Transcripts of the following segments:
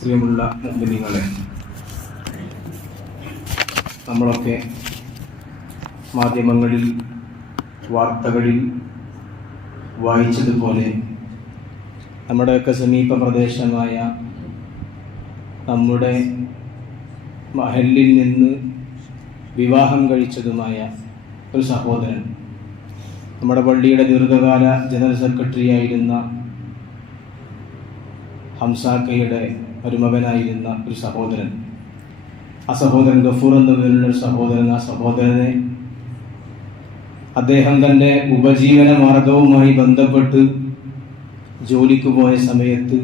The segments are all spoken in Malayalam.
പ്രിയമുള്ള മുഅ്മിനീങ്ങളെ, നമ്മളൊക്കെ മാധ്യമങ്ങളിൽ വാർത്തകളിൽ വായിച്ചതുപോലെ നമ്മുടെയൊക്കെ സമീപ പ്രദേശമായ നമ്മുടെ മഹല്ലിൽ നിന്ന് വിവാഹം കഴിച്ചതുമായ ഒരു സഹോദരൻ, നമ്മുടെ പള്ളിയുടെ ദീർഘകാല ജനറൽ സെക്രട്ടറി ആയിരുന്ന ഹംസാക്കയുടെ മരുമകനായിരുന്ന ഒരു സഹോദരൻ, ആ സഹോദരൻ ഗഫൂർ എന്ന പേരുള്ള ഒരു സഹോദരൻ, ആ സഹോദരനെ അദ്ദേഹം തൻ്റെ ഉപജീവന മാർഗവുമായി ബന്ധപ്പെട്ട് ജോലിക്ക് പോയ സമയത്ത്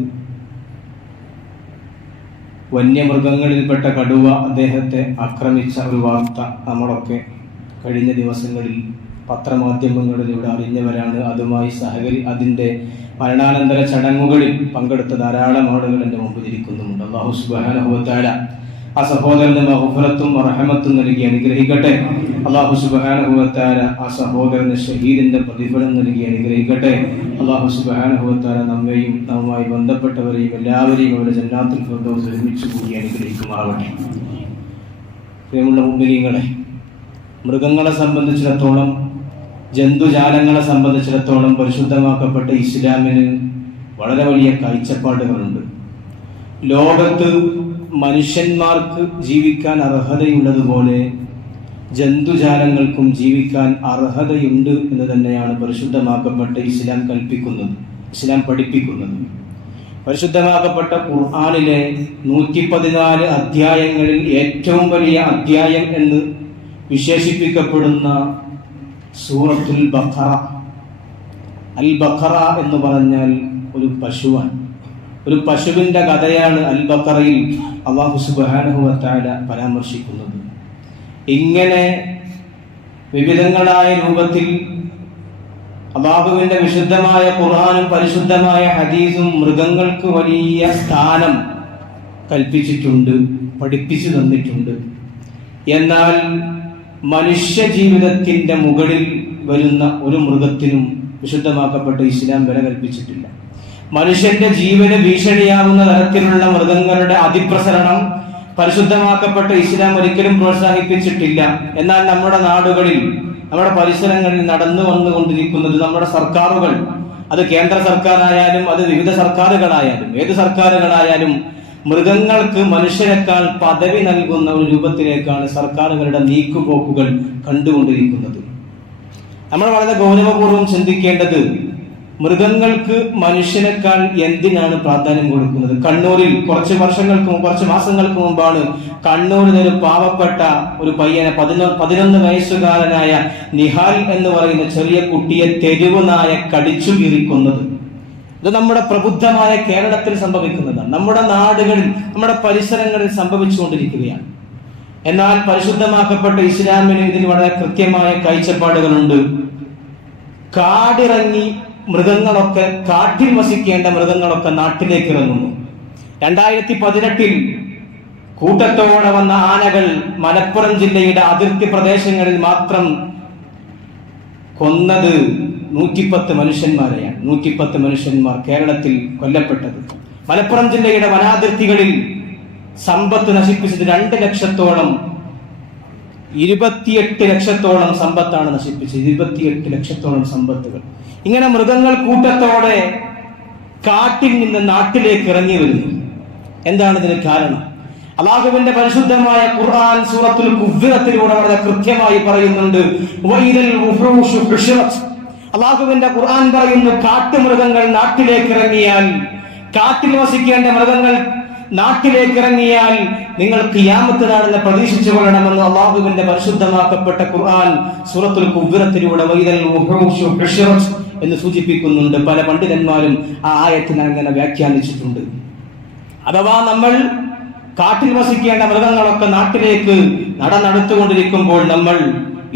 വന്യമൃഗങ്ങളിൽപ്പെട്ട കടുവ അദ്ദേഹത്തെ ആക്രമിച്ച ഒരു വാർത്ത നമ്മളൊക്കെ കഴിഞ്ഞ ദിവസങ്ങളിൽ പത്രമാധ്യമങ്ങളിലൂടെ അറിഞ്ഞവരാണ്. അതുമായി അതിൻ്റെ മരണാനന്തര ചടങ്ങുകളിൽ പങ്കെടുത്ത ധാരാളം ആളുകൾ എൻ്റെ മുമ്പിൽ ഇരിക്കുന്നുമുണ്ട്. അല്ലാഹു സുബ്ഹാനഹു വ തആല ആ സഹോദരന് മഗ്ഫിറത്തും റഹ്മത്തും നൽകി അനുഗ്രഹിക്കട്ടെ. അല്ലാഹു സുബ്ഹാനഹു വ തആല ആ സഹോദരന് ഷഹീദിന്റെ പ്രതിഫലം നൽകി അനുഗ്രഹിക്കട്ടെ. അല്ലാഹു സുബ്ഹാനഹു വ തആല നമ്മെയും നമ്മുമായി ബന്ധപ്പെട്ടവരെയും എല്ലാവരെയും അവരുടെ ജന്നാത്തുൽ ഫിർദൗസ് ഒരുമിച്ച് കൂടി അനുഗ്രഹിക്കുമാറാവട്ടെ. പ്രിയമുള്ള മുഅ്മിനീങ്ങളെ, മൃഗങ്ങളെ സംബന്ധിച്ചിടത്തോളം, ജന്തുജാലങ്ങളെ സംബന്ധിച്ചിടത്തോളം പരിശുദ്ധമാക്കപ്പെട്ട ഇസ്ലാമിന് വളരെ വലിയ കാഴ്ചപ്പാടുകളുണ്ട്. ലോകത്ത് മനുഷ്യന്മാർക്ക് ജീവിക്കാൻ അർഹതയുള്ളതുപോലെ ജന്തുജാലങ്ങൾക്കും ജീവിക്കാൻ അർഹതയുണ്ട് എന്ന് തന്നെയാണ് പരിശുദ്ധമാക്കപ്പെട്ട ഇസ്ലാം പഠിപ്പിക്കുന്നത്. പരിശുദ്ധമാക്കപ്പെട്ട ഖുർആനിലെ 114 അധ്യായങ്ങളിൽ ഏറ്റവും വലിയ അധ്യായം എന്ന് വിശേഷിപ്പിക്കപ്പെടുന്ന സൂറത്തുൽ ബഖറ. അൽ ബഖറ എന്ന് പറഞ്ഞാൽ ഒരു പശുവാണ്, ഒരു പശുവിൻ്റെ കഥയാണ് അൽ ബഖറയിൽ അല്ലാഹു സുബ്ഹാനഹു വ തആല പരാമർശിക്കുന്നത്. ഇങ്ങനെ വിവിധങ്ങളായ രൂപത്തിൽ അല്ലാഹുവിൻ്റെ വിശുദ്ധമായ ഖുർആനും പരിശുദ്ധമായ ഹദീസും മൃഗങ്ങൾക്ക് വലിയ സ്ഥാനം കൽപ്പിച്ചിട്ടുണ്ട്, പഠിപ്പിച്ചു തന്നിട്ടുണ്ട്. എന്നാൽ മനുഷ്യ ജീവിതത്തിൻ്റെ മുകളിൽ വരുന്ന ഒരു മൃഗത്തിനും വിശുദ്ധമാക്കപ്പെട്ട ഇസ്ലാം വില കൽപ്പിച്ചിട്ടില്ല. മനുഷ്യന്റെ ജീവന് ഭീഷണിയാകുന്ന തരത്തിലുള്ള മൃഗങ്ങളുടെ അതിപ്രസരണം പരിശുദ്ധമാക്കപ്പെട്ട ഇസ്ലാം ഒരിക്കലും പ്രോത്സാഹിപ്പിച്ചിട്ടില്ല. എന്നാൽ നമ്മുടെ നാടുകളിൽ, നമ്മുടെ പരിസരങ്ങളിൽ നടന്നു വന്നുകൊണ്ടിരിക്കുന്നത് നമ്മുടെ സർക്കാരുകൾ, അത് കേന്ദ്ര സർക്കാരായാലും അത് വിവിധ സർക്കാരുകളായാലും ഏത് സർക്കാരുകളായാലും മൃഗങ്ങൾക്ക് മനുഷ്യരെക്കാൾ പദവി നൽകുന്ന ഒരു രൂപത്തിലേക്കാണ് സർക്കാരുകളുടെ നീക്കുപോക്കുകൾ കണ്ടുകൊണ്ടിരിക്കുന്നത്. നമ്മൾ വളരെ ഗൗരവപൂർവ്വം ചിന്തിക്കേണ്ടത്, മൃഗങ്ങൾക്ക് മനുഷ്യനേക്കാൾ എന്തിനാണ് പ്രാധാന്യം കൊടുക്കുന്നത്? കണ്ണൂരിൽ കുറച്ച് മാസങ്ങൾക്ക് മുമ്പാണ് കണ്ണൂരിൽ ഒരു പാവപ്പെട്ട ഒരു പയ്യനെ 11 വയസ്സുകാരനായ നിഹാൽ എന്ന് പറയുന്ന ചെറിയ കുട്ടിയെ തെരുവ് നായ കടിച്ചു കീറിക്കൊന്നത്. ഇത് നമ്മുടെ പ്രബുദ്ധമായ കേരളത്തിൽ സംഭവിക്കുന്നതാണ്, നമ്മുടെ നാടുകളിൽ, നമ്മുടെ പരിസരങ്ങളിൽ സംഭവിച്ചുകൊണ്ടിരിക്കുകയാണ്. എന്നാൽ പരിശുദ്ധമാക്കപ്പെട്ട ഇസ്ലാമിന് ഇതിൽ വളരെ കൃത്യമായ കാഴ്ചപ്പാടുകളുണ്ട്. കാടിറങ്ങി മൃഗങ്ങളൊക്കെ, കാട്ടിൽ വസിക്കേണ്ട മൃഗങ്ങളൊക്കെ നാട്ടിലേക്ക് ഇറങ്ങുന്നു. 2018 കൂട്ടത്തോടെ വന്ന ആനകൾ മലപ്പുറം ജില്ലയുടെ അതിർത്തി പ്രദേശങ്ങളിൽ മാത്രം കൊന്നത് 110 മനുഷ്യന്മാരെയാണ്. 110 മനുഷ്യന്മാർ കേരളത്തിൽ കൊല്ലപ്പെട്ടത്. മലപ്പുറം ജില്ലയുടെ വനാതിർത്തികളിൽ സമ്പത്ത് നശിപ്പിച്ചത് 2 ലക്ഷത്തോളം, 28 ലക്ഷത്തോളം സമ്പത്താണ് നശിപ്പിച്ചത്. 28 ലക്ഷത്തോളം സമ്പത്തുകൾ. ഇങ്ങനെ മൃഗങ്ങൾ കൂട്ടത്തോടെ കാട്ടിൽ നിന്ന് നാട്ടിലേക്ക് ഇറങ്ങി വരുന്നു. എന്താണ് ഇതിന് കാരണം? അല്ലാഹുവിന്റെ പരിശുദ്ധമായ ഖുർആൻ സൂറത്തുൽ കുവ്വിറത്തിലൂടെ വളരെ കൃത്യമായി പറയുന്നുണ്ട്. അല്ലാഹുവിന്റെ ഖുർആൻ പറയുന്നു, കാട്ടുമൃഗങ്ങൾ നാട്ടിലേക്ക് ഇറങ്ങിയാൽ, കാട്ടിൽ വസിക്കേണ്ട മൃഗങ്ങൾ നാട്ടിലേക്ക് ഇറങ്ങിയാൽ നിങ്ങൾ ഖിയാമത്ത് നാളിനെ പ്രതീക്ഷിച്ചു കൊള്ളണമെന്ന് അല്ലാഹുവിന്റെ പരിശുദ്ധമാക്കപ്പെട്ട ഖുർആൻ സൂറത്തുൽ കുവ്വിറത്തിലൂടെ എന്ന് സൂചിപ്പിക്കുന്നുണ്ട്. പല പണ്ഡിതന്മാരും ആ ആയത്തിനെ അങ്ങനെ വ്യാഖ്യാനിച്ചിട്ടുണ്ട്. അഥവാ നമ്മൾ കാട്ടിൽ വസിക്കേണ്ട മൃഗങ്ങളൊക്കെ നാട്ടിലേക്ക് നടന്നുകൊണ്ടിരിക്കുമ്പോൾ നമ്മൾ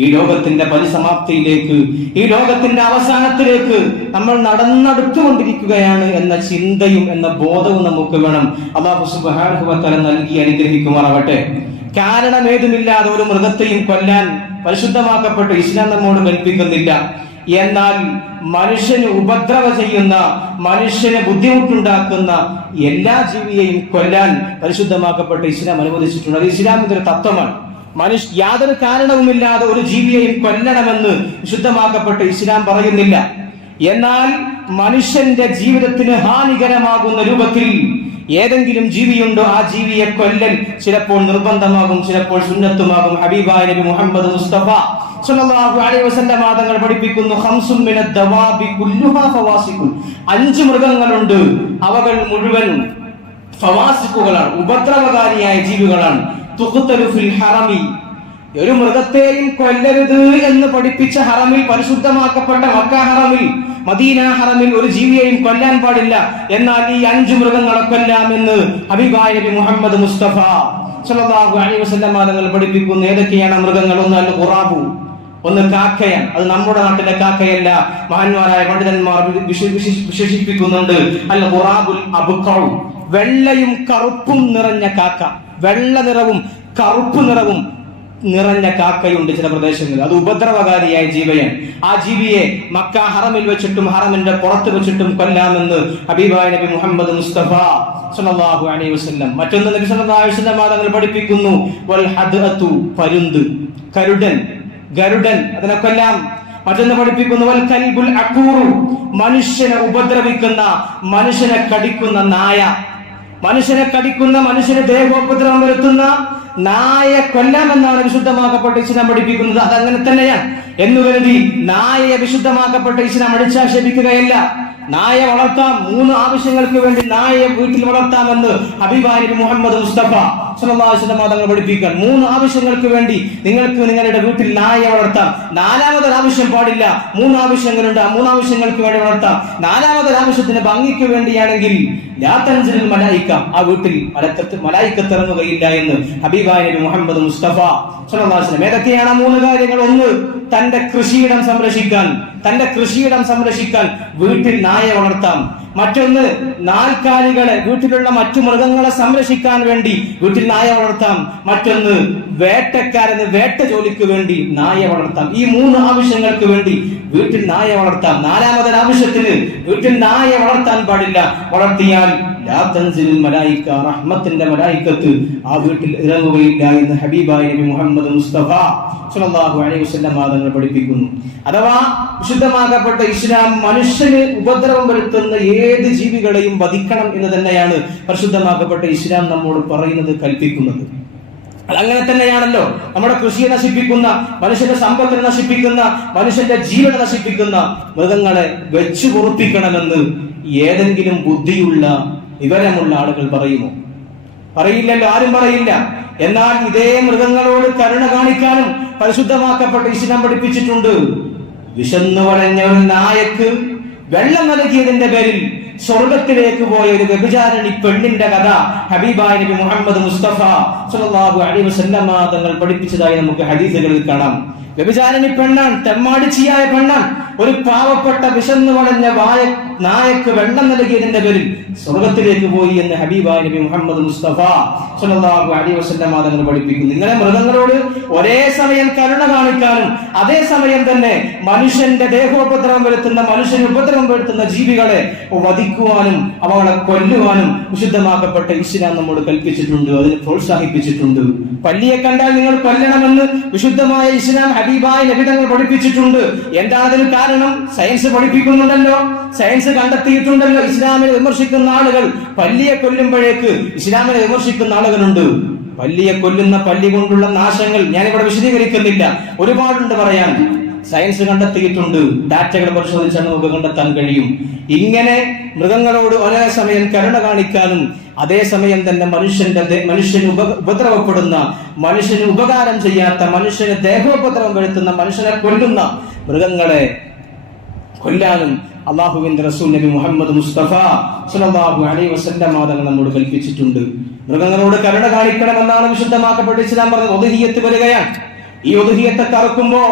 ഈ ലോകത്തിന്റെ പരിസമാപ്തിയിലേക്ക്, ഈ ലോകത്തിന്റെ അവസാനത്തിലേക്ക് നമ്മൾ നടന്നെടുത്തുകൊണ്ടിരിക്കുകയാണ് എന്ന ചിന്തയും എന്ന ബോധവും നമുക്ക് വേണം. അല്ലാഹു സുബ്ഹാനഹു വ തആല നൽകി അനുഗ്രഹിക്കുമാറാവട്ടെ. കാരണം ഏതുമില്ലാതെ ഒരു മൃഗത്തെയും കൊല്ലാൻ പരിശുദ്ധമാക്കപ്പെട്ട ഇസ്ലാം നമ്മോട് കൽപ്പിക്കുന്നില്ല. എന്നാൽ മനുഷ്യന് ഉപദ്രവം ചെയ്യുന്ന, മനുഷ്യന് ബുദ്ധിമുട്ടുണ്ടാക്കുന്ന എല്ലാ ജീവിയെയും കൊല്ലാൻ പരിശുദ്ധമാക്കപ്പെട്ട ഇസ്ലാം അനുവദിച്ചിട്ടുണ്ട്. അത് ഇസ്ലാമിന്റെ ഒരു തത്വമാണ്. യാതൊരു കാരണവുമില്ലാതെ ഒരു ജീവിയെയും കൊല്ലണമെന്ന് വിശുദ്ധമാക്കപ്പെട്ട ഇസ്ലാം പറയുന്നില്ല. എന്നാൽ മനുഷ്യന്റെ ജീവിതത്തിന് ഹാനികരമാകുന്ന രൂപത്തിൽ ഏതെങ്കിലും ജീവിയുണ്ടോ, ആ ജീവിയെ കൊല്ലൽ ചിലപ്പോൾ നിർബന്ധമാകും, ചിലപ്പോൾ സുന്നത്തുമാകും. ഹബീബായ നബി മുഹമ്മദ് മുസ്തഫ സ്വല്ലല്ലാഹു അലൈഹി വസല്ലം തങ്ങൾ പഠിപ്പിക്കുന്നു, ഖംസുൻ മിനദ് ദവാബി കുല്ലുഹാ ഫവാസിഖുൻ. 5 മൃഗങ്ങളുണ്ട്, അവകൾ മുഴുവൻ ഫവാസിഖുകളാണ്, ഉപദ്രവകാരിയായ ജീവികളാണ്. തുഖ്തലു ഫിൽ ഹറമി, ഒരു മൃഗത്തെയും കൊല്ലരുത് എന്ന് പഠിപ്പിച്ച ഹറമിൽ, പരിശുദ്ധമാക്കപ്പെട്ട മക്ക ഹറമിൽ, മദീന ഹറമിൽ ഒരു ജീവിയെയും കൊല്ലാൻ പാടില്ല. എന്നാൽ ഈ 5 മൃഗങ്ങളെ കൊല്ലാമെന്ന് ഹബീബായ നബി മുഹമ്മദ് മുസ്തഫ സ്വല്ലല്ലാഹു അലൈഹി വസല്ലം തങ്ങൾ പഠിപ്പിക്കുന്നു. ഏതൊക്കെയാണ് മൃഗങ്ങൾ? ഒന്ന് അൽ ഖുറാബു, ഒന്ന് കാക്കയാണ്. അത് നമ്മുടെ നാട്ടിലെ കാക്കയല്ല, മഹാന്മാരായ പണ്ഡിതന്മാർ വിശേഷിപ്പിക്കുന്നുണ്ട് അൽ ഖുറാബുൽ അബ്ഖഉ, വെള്ളയും കറുപ്പും നിറഞ്ഞ കാക്ക. വെള്ള നിറവും കറുപ്പ് നിറവും നിറഞ്ഞ കാക്കയുണ്ട് ചില പ്രദേശങ്ങളിൽ. അത് ഉപദ്രവകാരിയായ ജീവിയാണ്. ആ ജീവിയെ മക്ക ഹറമിൽ വെച്ചിട്ടും ഹറമിന്റെ പുറത്ത് വെച്ചിട്ടും കൊല്ലാമെന്ന് ഹബീബായ നബി മുഹമ്മദ് മുസ്തഫ സ്വല്ലല്ലാഹു അലൈഹി വസല്ലം. മറ്റൊന്ന് നബി സ്വല്ലല്ലാഹു അലൈഹി വസല്ലം തങ്ങൾ പഠിപ്പിക്കുന്നു, വൽ ഹദ്അതു, പരുന്ത്, ഗരുഡൻ, അതിനെ കൊല്ലാം. മറ്റൊന്ന് പഠിപ്പിക്കുന്നു, വൽ കൽബുൽ അഖൂർ, മനുഷ്യനെ ഉപദ്രവിക്കുന്ന, മനുഷ്യനെ കടിക്കുന്ന നായ, മനുഷ്യനെ കടിക്കുന്ന, മനുഷ്യന് ദേഹോപദ്രവം വരുത്തുന്ന നായയെ കൊല്ലാമെന്നാണ് വിശുദ്ധമാക്കപ്പെട്ട ഇസ്ലാം പഠിപ്പിക്കുന്നത്. അതങ്ങനെ തന്നെയാണ് എന്ന് കരുതി നായയെ വിശുദ്ധമാക്കപ്പെട്ട ഇസ്ലാം അടിച്ചാക്ഷേപിക്കുകയല്ല. നായ വളർത്താം, 3 ആവശ്യങ്ങൾക്ക് വേണ്ടി നായയെ വീട്ടിൽ വളർത്താമെന്ന് ഹബീബായ നബി മുഹമ്മദ് മുസ്തഫ സ്വല്ലല്ലാഹു അലൈഹി വസല്ലം തങ്ങൾ പഠിപ്പിക്കാൻ. 3 ആവശ്യങ്ങൾക്ക് വേണ്ടി നിങ്ങൾക്ക് നിങ്ങളുടെ വീട്ടിൽ നായയെ വളർത്താം. 4ാമതൊരു ആവശ്യം പാടില്ല. 3 ആവശ്യങ്ങളുണ്ട്, ആ 3 ആവശ്യങ്ങൾക്ക് വേണ്ടി വളർത്താം. 4ാമതൊരു ആവശ്യത്തിന് ഭംഗിക്ക് വേണ്ടിയാണെങ്കിൽ ലാ തൻസിലുൽ മലായിക, ആ വീട്ടിൽ മലായികത്ത് ഇറങ്ങുകയില്ല എന്ന് ഹബീബായ നബി മുഹമ്മദ് മുസ്തഫ സ്വല്ലല്ലാഹു അലൈഹി വസല്ലം. ഏതൊക്കെയാണ് 3 കാര്യങ്ങൾ? ഒന്ന്, തന്റെ കൃഷിയിടം സംരക്ഷിക്കാൻ വീട്ടിൽ നായയെ വളർത്താം. മറ്റൊന്ന്, നാൽക്കാലികളെ, വീട്ടിലുള്ള മറ്റു മൃഗങ്ങളെ സംരക്ഷിക്കാൻ വേണ്ടി വീട്ടിൽ നായ വളർത്താം. മറ്റൊന്ന്, വേട്ടക്കാരന് വേട്ട ജോലിക്ക് വേണ്ടി നായ വളർത്താം. ഈ 3 ആവശ്യങ്ങൾക്ക് വേണ്ടി വീട്ടിൽ നായ വളർത്താം. 4ാമതൊരു ആവശ്യത്തിന് വീട്ടിൽ നായ വളർത്താൻ പാടില്ല. വളർത്തിയാൽ ലാ തൻസിലുൽ മലായിക, റഹ്മത്തിന്റെ മലായികത്ത് ആ വീട്ടിൽ ഇറങ്ങുകയില്ല എന്ന് ഹബീബായ നബി മുഹമ്മദ് മുസ്തഫ സ്വല്ലല്ലാഹു അലൈഹി വസല്ലം തങ്ങൾ പഠിപ്പിക്കുന്നു. അഥവാ വിശുദ്ധമാക്കപ്പെട്ട ഇസ്ലാം മനുഷ്യന് ഉപദ്രവം വരുത്തുന്ന ഏത് ജീവികളെയും വധിക്കണം എന്ന് തന്നെയാണ് പരിശുദ്ധമാക്കപ്പെട്ട ഇസ്ലാം നമ്മോട് പറയുന്നത്, കൽപ്പിക്കുന്നത്. അതങ്ങനെ തന്നെയാണല്ലോ. നമ്മുടെ കൃഷിയെ നശിപ്പിക്കുന്ന, മനുഷ്യന്റെ സമ്പത്തിനെ നശിപ്പിക്കുന്ന, മനുഷ്യന്റെ ജീവനെ നശിപ്പിക്കുന്ന മൃഗങ്ങളെ വെച്ചു പൊറുപ്പിക്കണമെന്ന് ഏതെങ്കിലും ബുദ്ധിയുള്ള, വിവരമുള്ള ആളുകൾ പറയുമോ? പറയില്ലല്ലോ, ആരും പറയില്ല. എന്നാൽ ഇതേ മൃഗങ്ങളോട് കരുണ കാണിക്കാനും പരിശുദ്ധമാക്കപ്പെട്ട ഇസ്ലാം പഠിപ്പിച്ചിട്ടുണ്ട്. വിശന്നു വളഞ്ഞ ഒരു നായക്ക് വെള്ളം നൽകിയതിന്റെ പേരിൽ സ്വർഗത്തിലേക്ക് പോയ ഒരു വ്യഭിചാരിണി പെണ്ണിന്റെ കഥ ഹബീബായ നബി മുഹമ്മദ് മുസ്തഫ സ്വല്ലല്ലാഹു അലൈഹി വസല്ലം തങ്ങൾ പഠിപ്പിച്ചതായി നമുക്ക് ഹദീസുകളിൽ കാണാം. വ്യഭിചാരിണി പെണ്ണാൻ, തെമ്മാടിച്ചിയായ പെണ്ണാൻ, ഒരു പാവപ്പെട്ട വിശന്നു വളഞ്ഞ നായക്ക് വെള്ളം നൽകിയതിന്റെ പേരിൽ സ്വർഗത്തിലേക്ക് പോയി എന്ന് ഹബീബായ നബി മുഹമ്മദ് മുസ്തഫ സ്വല്ലല്ലാഹു അലൈഹി വസല്ലം തങ്ങൾ പഠിപ്പിക്കുന്നു. ഇങ്ങനെ മൃഗങ്ങളോട് ഒരേ സമയം കരുണ കാണിക്കാനും അതേ സമയം തന്നെ മനുഷ്യന്റെ ദേഹോപദ്രവം വരുത്തുന്ന, മനുഷ്യന് ഉപദ്രവം വരുത്തുന്ന ജീവികളെ വധിക്കുവാനും അവളെ കൊല്ലുവാനും വിശുദ്ധമാക്കപ്പെട്ട ഇസ്ലാം നമ്മോട് കൽപ്പിച്ചിട്ടുണ്ട്, അതിനെ പ്രോത്സാഹിപ്പിച്ചിട്ടുണ്ട്. പല്ലിയെ കണ്ടാൽ നിങ്ങൾ കൊല്ലണമെന്ന് വിശുദ്ധമായ ഇസ്ലാം ഹബീബായ നബി തങ്ങൾ പഠിപ്പിച്ചിട്ടുണ്ട്. എന്താണ് അതിന് കാരണം? സയൻസ് പഠിപ്പിക്കുന്നുണ്ടല്ലോ, സയൻസ് കണ്ടെത്തിയിട്ടുണ്ടല്ലോ. ഇസ്ലാമിനെ വിമർശിക്കുന്ന ആളുകൾ പല്ലിയെ കൊല്ലുമ്പോഴേക്ക് ഇസ്ലാമിനെ വിമർശിക്കുന്ന ആളുകളുണ്ട്. പല്ലിയെ കൊല്ലുന്ന, പല്ലി കൊണ്ടുള്ള നാശങ്ങൾ ഞാനിവിടെ വിശദീകരിക്കുന്നില്ല, ഒരുപാടുണ്ട് പറയാൻ. സയൻസ് കണ്ടെത്തിയിട്ടുണ്ട്, ഡാറ്റകൾ പരിശോധിച്ചാൽ നമുക്ക് കണ്ടെത്താൻ കഴിയും. ഇങ്ങനെ മൃഗങ്ങളോട് ഒരേ സമയം കരുണ കാണിക്കാനും അതേ സമയം തന്നെ മനുഷ്യന് ഉപദ്രവപ്പെടുന്ന, മനുഷ്യന് ഉപകാരം ചെയ്യാത്ത, മനുഷ്യന് ദേഹോപദ്രവം വരുത്തുന്ന, മനുഷ്യനെ കൊല്ലുന്ന മൃഗങ്ങളെ കൊല്ലാനും അള്ളാഹുവിന്റെ റസൂൽ നബി മുഹമ്മദ് മുസ്തഫ സ്വല്ലല്ലാഹു അലൈഹി വസല്ലം തങ്ങൾ നമ്മോട് കൽപ്പിച്ചിട്ടുണ്ട്. മൃഗങ്ങളോട് കരുണ കാണിക്കണമെന്നാണ് വിശുദ്ധമാക്കപ്പെട്ട ഇസ്ലാം പറഞ്ഞത്. ഉദ്ഹിയ്യത്ത് വരികയാണ്. ഈ ഉദ്ഹിയ്യത്തെ കറക്കുമ്പോ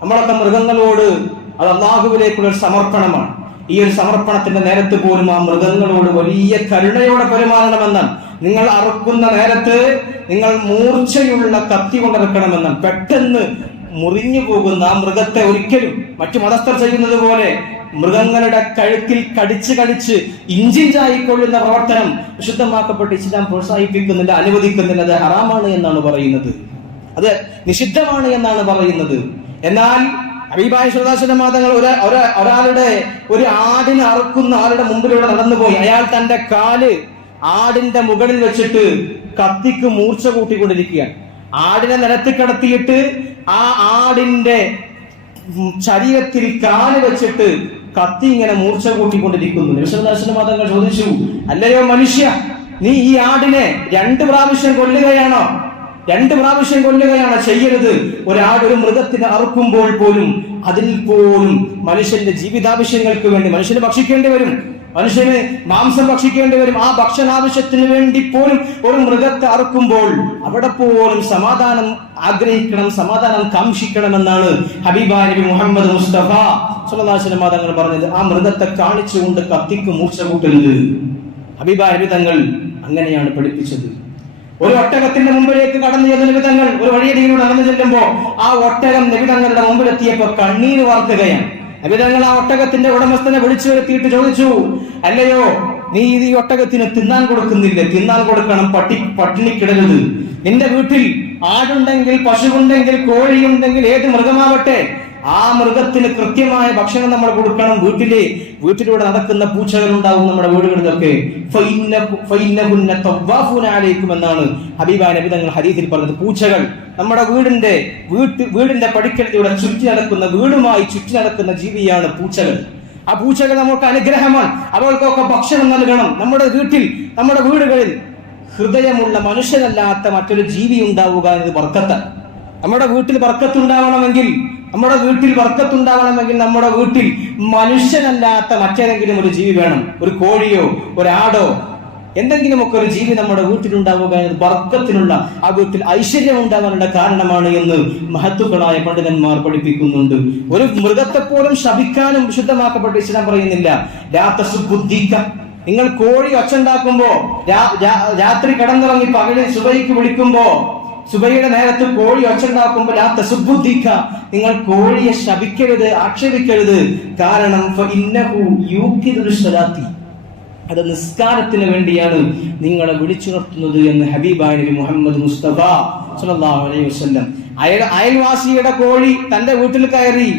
നമ്മളൊക്കെ മൃഗങ്ങളോട്, അത് അള്ളാഹുവിലേക്കുള്ള ഒരു സമർപ്പണമാണ്. ഈ ഒരു സമർപ്പണത്തിന്റെ നേരത്ത് പോലും ആ മൃഗങ്ങളോട് വലിയ കരുണയോടെ പെരുമാറണമെന്നാണ്. നിങ്ങൾ അറുക്കുന്ന നേരത്ത് നിങ്ങൾ മൂർച്ചയുള്ള കത്തി കൊണ്ടിറക്കണമെന്നാണ്. പെട്ടെന്ന് മുറിഞ്ഞു പോകുന്ന ആ മൃഗത്തെ ഒരിക്കലും മറ്റു മതസ്ഥർ ചെയ്യുന്നത് പോലെ മൃഗങ്ങളുടെ കഴുത്തിൽ കടിച്ച് ഇഞ്ചിഞ്ചായിക്കൊള്ളുന്ന പ്രവർത്തനം വിശുദ്ധമാക്കപ്പെട്ട ഇസ്ലാം പ്രോത്സാഹിപ്പിക്കുന്നില്ല, അനുവദിക്കുന്നില്ല. അത് ഹറാമാണ് എന്നാണ് പറയുന്നത്, അത് നിഷിദ്ധമാണ് എന്നാണ് പറയുന്നത്. എന്നാൽ ഹബീബായ മാതങ്ങൾ ഒരാളുടെ ഒരു ആടിനെ അറുക്കുന്ന ആളുടെ മുമ്പിലൂടെ നടന്നുപോയി. അയാൾ തന്റെ കാല് ആടിന്റെ മുകളിൽ വെച്ചിട്ട് കത്തിക്ക് മൂർച്ച കൂട്ടിക്കൊണ്ടിരിക്കുകയാണ്. ആടിനെ നിലത്ത് കിടത്തിയിട്ട് ആ ആടിന്റെ ശരീരത്തിൽ കാല് വെച്ചിട്ട് കത്തി ഇങ്ങനെ മൂർച്ച കൂട്ടിക്കൊണ്ടിരിക്കുന്നു. മാതങ്ങൾ ചോദിച്ചു, അല്ലയോ മനുഷ്യ, നീ ഈ ആടിനെ 2 പ്രാവശ്യം കൊല്ലുകയാണോ? 2 പ്രാവശ്യം കൊല്ലുകയാണ് ചെയ്യരുത്. ഒരു മൃഗത്തിന് അറുക്കുമ്പോൾ പോലും അതിൽ പോലും മനുഷ്യന്റെ ജീവിതാവശ്യങ്ങൾക്ക് വേണ്ടി മനുഷ്യന് ഭക്ഷിക്കേണ്ടി വരും, മനുഷ്യന് മാംസം ഭക്ഷിക്കേണ്ടി വരും. ആ ഭക്ഷണാവശ്യത്തിന് വേണ്ടി പോലും ഒരു മൃഗത്തെ അറുക്കുമ്പോൾ അവിടെ പോലും സമാധാനം ആഗ്രഹിക്കണം, സമാധാനം കാംക്ഷിക്കണമെന്നാണ് ഹബീബായ നബി മുഹമ്മദ് മുസ്തഫ സ്വല്ലല്ലാഹു അലൈഹി വസല്ലം തങ്ങൾ പറഞ്ഞത്. ആ മൃഗത്തെ കാണിച്ചുകൊണ്ട് കത്തിക്ക് മൂർച്ച കൂട്ടരുത്. ഹബീബായ നബി തങ്ങൾ അങ്ങനെയാണ് പഠിപ്പിച്ചത്. ഒരു ഒട്ടകത്തിന്റെ മുമ്പിലേക്ക് കടന്നു ചെന്ന നബി തങ്ങൾ ഒരു വഴിയരികിലൂടെ നടന്നു ചെല്ലുമ്പോ ആ ഒട്ടകം നബി തങ്ങളുടെ മുമ്പിലെത്തിയപ്പോ കണ്ണീര് വാർക്കുകയാണ്. നബി തങ്ങൾ ആ ഒട്ടകത്തിന്റെ ഉടമസ്ഥനെ വിളിച്ചു വരുത്തിയിട്ട് ചോദിച്ചു, അല്ലയോ, നീ ഈ ഒട്ടകത്തിന് തിന്നാൻ കൊടുക്കുന്നില്ലേ? തിന്നാൻ കൊടുക്കണം, പട്ടിണിക്കിടരുത്. നിന്റെ വീട്ടിൽ ആടുണ്ടെങ്കിൽ, പശുവുണ്ടെങ്കിൽ, കോഴിയുണ്ടെങ്കിൽ, ഏത് മൃഗമാവട്ടെ, ആ മൃഗത്തിന് കൃത്യമായ ഭക്ഷണം നമ്മൾ കൊടുക്കണം. വീട്ടിലൂടെ നടക്കുന്ന പൂച്ചകൾ ഉണ്ടാവും നമ്മുടെ വീടുകളിലൊക്കെ. എന്നാണ് ഹബീബായ നബി തങ്ങൾ ഹദീസിൽ പറഞ്ഞത്. പൂച്ചകൾ നമ്മുടെ വീടിന്റെ പടിക്കലിലൂടെ ചുറ്റി നടക്കുന്ന, വീടുമായി ചുറ്റി നടക്കുന്ന ജീവിയാണ് പൂച്ചകൾ. ആ പൂച്ചകൾ നമുക്ക് അനുഗ്രഹമാണ്. അവൾക്കൊക്കെ ഭക്ഷണം നൽകണം. നമ്മുടെ വീടുകളിൽ ഹൃദയമുള്ള മനുഷ്യനല്ലാത്ത മറ്റൊരു ജീവി ഉണ്ടാവുക എന്നത് ബർക്കത്താണ്. നമ്മുടെ വീട്ടിൽ ബർക്കത്തുണ്ടാവണമെങ്കിൽ നമ്മുടെ വീട്ടിൽ മനുഷ്യനല്ലാത്ത മറ്റേതെങ്കിലും ഒരു ജീവി വേണം. ഒരു കോഴിയോ ഒരാടോ എന്തെങ്കിലുമൊക്കെ ഒരു ജീവി നമ്മുടെ വീട്ടിലുണ്ടാവുക എന്നത് ബർക്കത്തിനുള്ള, ആ വീട്ടിൽ ഐശ്വര്യം ഉണ്ടാകാനുള്ള കാരണമാണ് എന്ന് മഹത്തുക്കളായ പണ്ഡിതന്മാർ പഠിപ്പിക്കുന്നുണ്ട്. ഒരു മൃഗത്തെ പോലും ശപിക്കാനും വിശുദ്ധമാക്കപ്പെട്ട ഇസ്ലാം പറയുന്നില്ല. നിങ്ങൾ കോഴി ഒച്ചുണ്ടാക്കുമ്പോ, രാത്രി കിടന്നിറങ്ങി പകലിൽ സുബഹിക്ക് വിളിക്കുമ്പോ, സുബഹിയുടെ നേരത്ത് കോഴി ഒച്ചുണ്ടാക്കുമ്പോൾ നിങ്ങൾ കോഴിയെ ശപിക്കരുത്, ആക്ഷേപിക്കരുത്. കാരണം അത് നിസ്കാരത്തിന് വേണ്ടിയാണ് നിങ്ങളെ വിളിച്ചുണർത്തുന്നത് എന്ന് ഹബീബായ നബി മുഹമ്മദ് മുസ്തഫ സ്വല്ലല്ലാഹു അലൈഹി വസല്ലം. അയൽവാസിയുടെ കോഴി തന്റെ വീട്ടിൽ കയറി,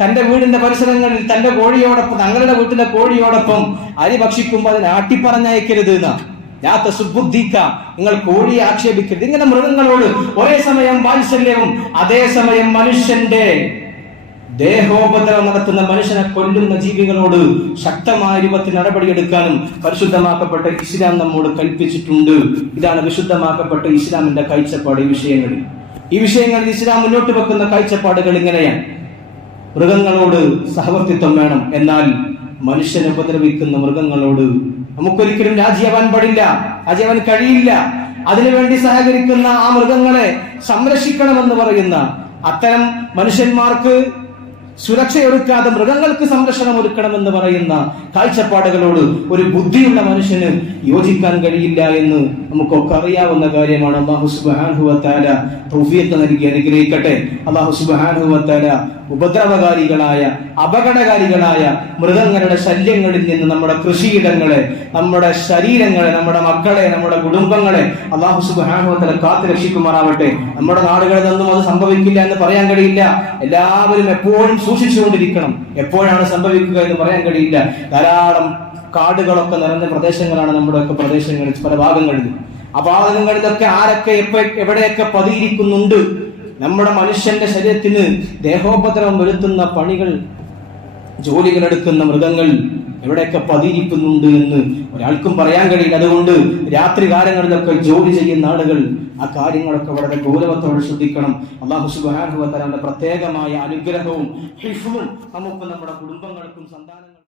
തന്റെ വീടിന്റെ പരിസരങ്ങളിൽ തന്റെ കോഴിയോടൊപ്പം, തങ്ങളുടെ വീട്ടിലെ കോഴിയോടൊപ്പം അരി ഭക്ഷിക്കുമ്പോൾ അതിനെ ആട്ടിപ്പറഞ്ഞയക്കരുത് എന്നാണ്. നിങ്ങൾ കോഴിയെ ആക്ഷേപിക്കരുത്. ഇങ്ങനെ മൃഗങ്ങളോട് ഒരേ സമയം വാത്സല്യവും അതേസമയം മനുഷ്യന്റെ ദേഹോപദ്രവം നടത്തുന്ന, മനുഷ്യനെ കൊല്ലുന്ന ജീവികളോട് ശക്തമായ രൂപത്തിൽ നടപടിയെടുക്കാനും പരിശുദ്ധമാക്കപ്പെട്ട ഇസ്ലാം നമ്മോട് കൽപ്പിച്ചിട്ടുണ്ട്. ഇതാണ് വിശുദ്ധമാക്കപ്പെട്ട ഇസ്ലാമിന്റെ കാഴ്ചപ്പാട്. ഈ വിഷയങ്ങളിൽ ഇസ്ലാം മുന്നോട്ട് വെക്കുന്ന കാഴ്ചപ്പാടുകൾ ഇങ്ങനെയാണ്. മൃഗങ്ങളോട് സഹവർത്തിത്വം വേണം, എന്നാൽ മനുഷ്യനെ ഉപദ്രവിക്കുന്ന മൃഗങ്ങളോട് നമുക്കൊരിക്കലും രാജിയാവാൻ പാടില്ല, രാജിയാവാൻ കഴിയില്ല. അതിനുവേണ്ടി സഹകരിക്കുന്ന ആ മൃഗങ്ങളെ സംരക്ഷിക്കണമെന്ന് പറയുന്ന, അത്തരം മനുഷ്യന്മാർക്ക് സുരക്ഷയൊരുക്കാതെ മൃഗങ്ങൾക്ക് സംരക്ഷണം ഒരുക്കണമെന്ന് പറയുന്ന കാഴ്ചപ്പാടുകളോട് ഒരു ബുദ്ധിയുള്ള മനുഷ്യന് യോജിക്കാൻ കഴിയില്ല എന്ന് നമുക്കൊക്കെ അറിയാവുന്ന കാര്യമാണ്. അല്ലാഹു സുബ്ഹാനഹു വ തആല തൗഫീഖ് നൽകി അനുഗ്രഹിക്കട്ടെ. അല്ലാഹു സുബ്ഹാനഹു വ തആല ഉപദ്രവകാരികളായ, അപകടകാരികളായ മൃഗങ്ങളുടെ ശല്യങ്ങളിൽ നിന്ന് നമ്മുടെ കൃഷിയിടങ്ങളെ, നമ്മുടെ ശരീരങ്ങളെ, നമ്മുടെ മക്കളെ, നമ്മുടെ കുടുംബങ്ങളെ അല്ലാഹു സുബ്ഹാനഹു വ തആല കാത്തു രക്ഷിക്കുമാറാവട്ടെ. നമ്മുടെ നാടുകളിൽ നിന്നും അത് സംഭവിക്കില്ല എന്ന് പറയാൻ കഴിയില്ല. എല്ലാവരും എപ്പോഴും സൂക്ഷിച്ചുകൊണ്ടിരിക്കണം. എപ്പോഴാണ് സംഭവിക്കുക എന്ന് പറയാൻ കഴിയില്ല. ധാരാളം കാടുകളൊക്കെ നിറഞ്ഞ പ്രദേശങ്ങളാണ് നമ്മുടെയൊക്കെ പ്രദേശങ്ങളിൽ, പല ഭാഗങ്ങളിലും. ആ ഭാഗങ്ങളിലൊക്കെ ആരൊക്കെ എവിടെയൊക്കെ പതിയിരിക്കുന്നുണ്ട്. നമ്മുടെ മനുഷ്യന്റെ ശരീരത്തിന് ദേഹോപദ്രവം വരുത്തുന്ന പണികൾ, ജോലികൾ എടുക്കുന്ന മൃഗങ്ങൾ എവിടെയൊക്കെ പതിയിരിക്കുന്നുണ്ട് എന്ന് ഒരാൾക്കും പറയാൻ കഴിയില്ല. അതുകൊണ്ട് രാത്രി കാലങ്ങളിലൊക്കെ ജോലി ചെയ്യുന്ന ആളുകൾ ആ കാര്യങ്ങളൊക്കെ വളരെ ഗൗരവത്തോടെ ശ്രദ്ധിക്കണം. അല്ലാഹു സുബ്ഹാനഹു വ തആലയുടെ പ്രത്യേകമായ അനുഗ്രഹവും ഹിഫ്ളും നമുക്ക് നമ്മുടെ കുടുംബങ്ങൾക്കും സന്താനങ്ങൾക്കും